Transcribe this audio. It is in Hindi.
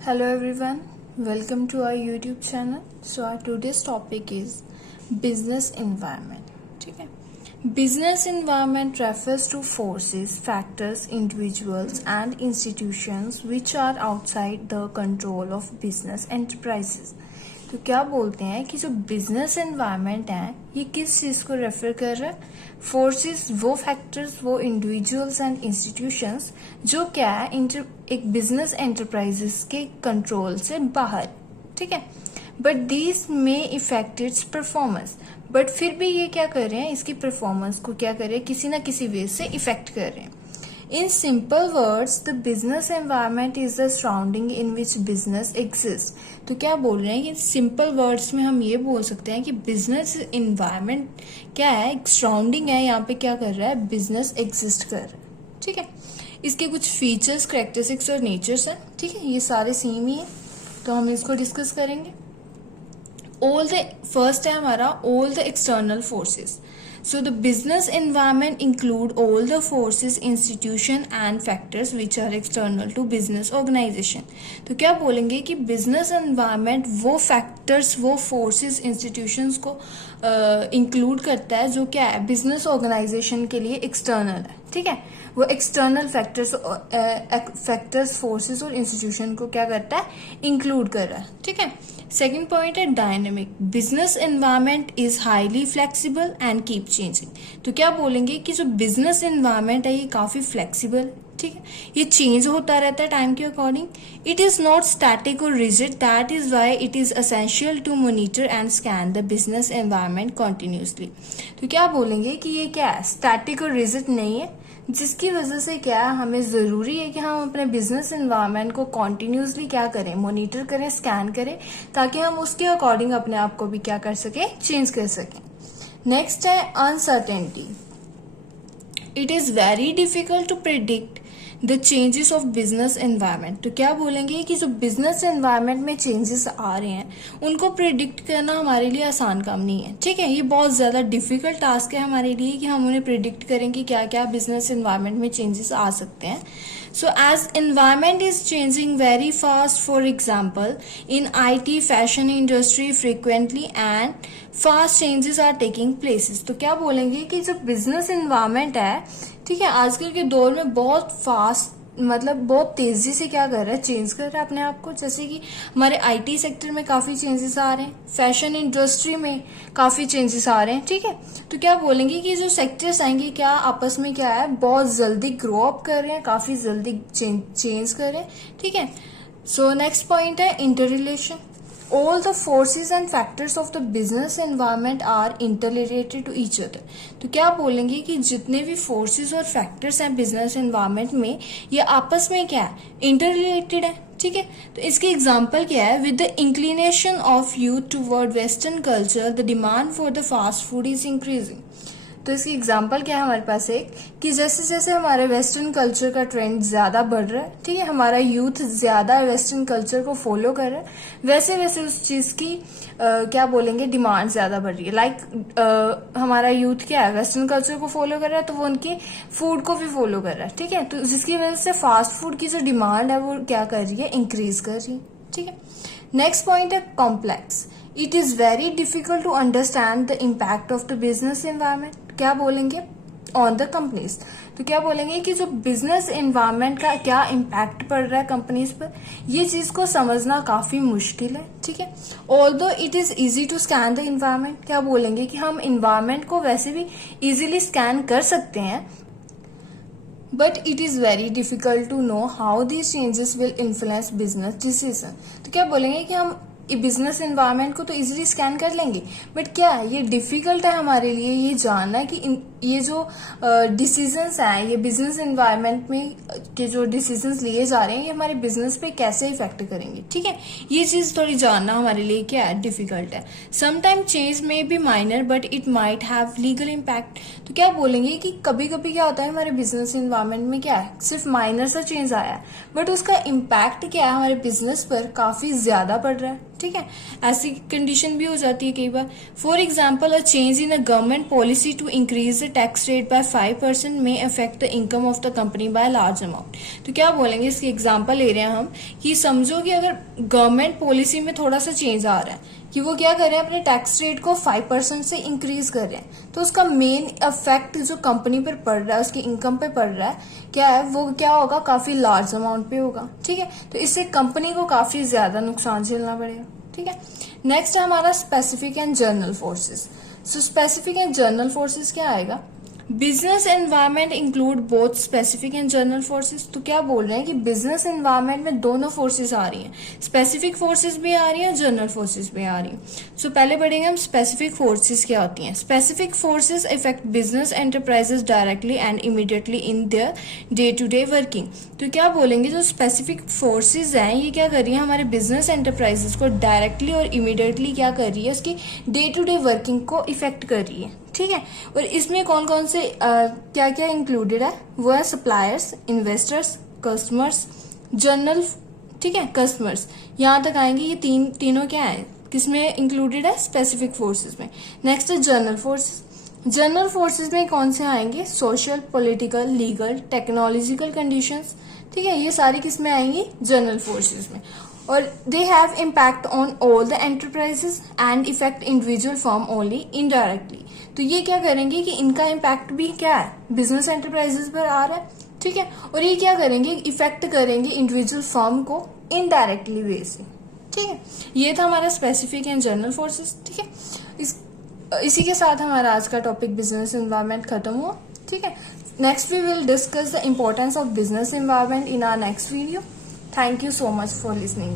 Hello everyone, welcome to our YouTube channel. So our today's topic is business environment. ठीक है, business environment refers to forces, factors, individuals and institutions which are outside the control of business enterprises. तो क्या बोलते हैं कि जो बिजनेस एनवायरनमेंट है ये किस चीज को रेफर कर रहा है? फोर्सेस, वो फैक्टर्स, वो इंडिविजुअल्स एंड इंस्टीट्यूशंस जो क्या है एक बिजनेस एंटरप्राइजेस के कंट्रोल से बाहर. ठीक है, but these may effect it's performance. But फिर भी ये क्या कर रहे हैं, इसकी परफॉर्मेंस को क्या कर रहे हैं, किसी ना किसी वे से इफेक्ट कर रहे हैं. In simple words, the business environment is the surrounding in which business exists. तो क्या बोल रहे हैं कि सिंपल वर्ड्स में हम ये बोल सकते हैं कि बिजनेस इन्वायरमेंट क्या है, एक सराउंडिंग है, यहाँ पे क्या कर रहा है, बिजनेस एग्जिस्ट कर रहा है. ठीक है, इसके कुछ फीचर्स, करेक्टरिस्टिक्स और नेचर्स हैं. ठीक है, ये सारे सेम ही है, तो हम इसको डिस्कस करेंगे. फर्स्ट है हमारा all the external forces. So the business environment include all the forces, institution and factors which are external to business organization. तो क्या बोलेंगे कि business environment वो factors, वो forces, institutions को include करता है जो क्या है, business organization के लिए external है. ठीक है, वो external factors, forces और institution को क्या करता है, include कर रहा है. ठीक है, सेकेंड पॉइंट है dynamic. Business environment is highly flexible and keep changing. तो क्या बोलेंगे कि जो बिजनेस एनवायरनमेंट है ये काफी फ्लेक्सिबल. ठीक है, ये चेंज होता रहता है टाइम के according. It is not static और rigid. That is why it is essential to monitor and scan the business environment continuously. तो क्या बोलेंगे कि ये क्या है, स्टैटिक और रिजिड नहीं है, जिसकी वजह से क्या है, हमें ज़रूरी है कि हम अपने बिजनेस एनवायरनमेंट को कॉन्टिन्यूसली क्या करें, मॉनिटर करें, स्कैन करें, ताकि हम उसके अकॉर्डिंग अपने आप को भी क्या कर सकें, चेंज कर सकें. नेक्स्ट है uncertainty. It is very difficult to predict the changes of business environment. तो क्या बोलेंगे कि जो बिजनेस एनवायरनमेंट में चेंजेस आ रहे हैं उनको प्रिडिक्ट करना हमारे लिए आसान काम नहीं है. ठीक है, ये बहुत ज़्यादा डिफिकल्ट टास्क है हमारे लिए कि हम उन्हें प्रिडिक्ट करें कि क्या क्या बिजनेस एनवायरनमेंट में चेंजेस आ सकते हैं. So as environment is changing very fast, for example, in IT, fashion industry frequently and fast changes are taking places. तो क्या बोलेंगे कि जो business environment है, ठीक है, आजकल के दौर में बहुत फास्ट, मतलब बहुत तेजी से क्या कर रहा है, चेंज कर रहा है अपने आप को. जैसे कि हमारे आईटी सेक्टर में काफी चेंजेस आ रहे हैं, फैशन इंडस्ट्री में काफी चेंजेस आ रहे हैं. ठीक है, तो क्या बोलेंगे कि जो सेक्टर्स आएंगे क्या आपस में क्या है, बहुत जल्दी ग्रो अप कर रहे हैं, काफी जल्दी चेंज कर रहे हैं. ठीक है, सो नेक्स्ट पॉइंट है inter relation. All the forces and factors of the business environment are interrelated to each other. तो क्या बोलेंगे कि जितने भी forces और factors हैं business environment में, ये आपस में क्या है, interrelated है. ठीक है, तो इसकी एग्जाम्पल क्या है, with the inclination of youth toward western culture, the demand for the fast food is increasing. तो इसकी एग्जाम्पल क्या है हमारे पास एक, कि जैसे जैसे हमारे वेस्टर्न कल्चर का ट्रेंड ज़्यादा बढ़ रहा है, ठीक है, हमारा यूथ ज़्यादा वेस्टर्न कल्चर को फॉलो कर रहा है, वैसे वैसे उस चीज़ की क्या बोलेंगे, डिमांड ज़्यादा बढ़ रही है. लाइक हमारा यूथ क्या है, वेस्टर्न कल्चर को फॉलो कर रहा है, तो वो उनके फूड को भी फॉलो कर रहा है. ठीक है, तो जिसकी वजह से फास्ट फूड की जो डिमांड है वो क्या कर रही है, इंक्रीज कर रही है. ठीक है, नेक्स्ट पॉइंट है complex. It is very difficult to understand the impact of the business environment. क्या बोलेंगे, ऑन द कंपनीज. तो क्या बोलेंगे कि जो बिजनेस एनवायरनमेंट का क्या इम्पैक्ट पड़ रहा है कंपनीज पर, ये चीज को समझना काफी मुश्किल है. ठीक है, although it is easy to scan the environment. क्या बोलेंगे कि हम एनवायरनमेंट को वैसे भी इजीली स्कैन कर सकते हैं, but it is very difficult to know how these changes will influence business decision. तो क्या बोलेंगे कि हम बिजनेस एनवायरनमेंट को तो इजीली स्कैन कर लेंगे, बट क्या है, ये डिफिकल्ट है हमारे लिए ये जानना कि ये जो डिसीजंस हैं, ये बिजनेस एनवायरनमेंट में के जो डिसीजंस लिए जा रहे हैं, ये हमारे बिजनेस पे कैसे इफेक्ट करेंगे. ठीक है, ये चीज थोड़ी जानना हमारे लिए क्या है, डिफिकल्ट है. समटाइम चेंज में be minor but it might have legal impact. तो क्या बोलेंगे कि कभी कभी क्या होता है, हमारे बिजनेस एनवायरनमेंट में क्या है, सिर्फ माइनर सा चेंज आया है, बट उसका इम्पैक्ट क्या है, हमारे बिजनेस पर काफी ज्यादा पड़ रहा है. ठीक है, ऐसी कंडीशन भी हो जाती है कई बार. For example, a change in a government policy to increase the tax rate by 5% may affect the income of the company by large amount. तो क्या बोलेंगे, इसकी एग्जांपल ले रहे हैं हम कि समझो कि अगर गवर्नमेंट पॉलिसी में थोड़ा सा चेंज आ रहा है कि वो क्या कर रहे हैं, अपने टैक्स रेट को 5% से इंक्रीज कर रहे हैं, तो उसका मेन इफेक्ट जो कंपनी पर पड़ रहा है, उसकी इनकम पे पड़ रहा है, क्या है वो, क्या होगा, काफी लार्ज अमाउंट पे होगा। ठीक है, तो इससे कंपनी को काफी ज्यादा नुकसान झेलना पड़ेगा। ठीक है, नेक्स्ट है हमारा specific and journal forces. So specific and journal forces क्या आएगा, business environment include both specific and journal forces. तो क्या बोल रहे हैं कि बिजनेस एनवायरनमेंट में दोनों फोर्सेस आ रही हैं, स्पेसिफिक फोर्सेस भी आ रही हैं, जर्नल फोर्सेस भी आ रही हैं। सो पहले पढ़ेंगे हम स्पेसिफिक फोर्सेस क्या होती हैं। Specific forces effect business enterprises directly and immediately in their day to day working. तो क्या बोलेंगे, जो स्पेसिफिक फोर्सेज हैं ये क्या कर रही है, हमारे बिजनेस एंटरप्राइजेस को डायरेक्टली और इमीडिएटली क्या कर रही है, उसकी डे टू डे वर्किंग को इफेक्ट कर रही है। ठीक है, और इसमें कौन कौन से क्या क्या इंक्लूडेड है, वो है सप्लायर्स, इन्वेस्टर्स, कस्टमर्स, जर्नल, ठीक है, कस्टमर्स, यहाँ तक आएंगे। ये तीनों क्या है, किसमें इंक्लूडेड है, स्पेसिफिक फोर्सेस में। नेक्स्ट है जर्नल फोर्सेस। जर्नल फोर्सेस में कौन से आएंगे, social, political, legal, technological conditions. ठीक है, ये सारी किसमें आएंगी, जर्नल फोर्सेस में। और they have impact on all the enterprises and effect individual firm only indirectly. तो ये क्या करेंगे कि इनका इम्पैक्ट भी क्या है, बिजनेस एंटरप्राइजेस पर आ रहा है। ठीक है, और ये क्या करेंगे, इफेक्ट करेंगे इंडिविजुअल फर्म को इनडायरेक्टली वे से। ठीक है, ये था हमारा स्पेसिफिक एंड जर्नल फोर्सेस। ठीक है, इसी के साथ हमारा आज का टॉपिक बिजनेस एनवायरनमेंट खत्म हुआ। ठीक है, next we will discuss the importance of business environment in our next video. Thank you so much for listening.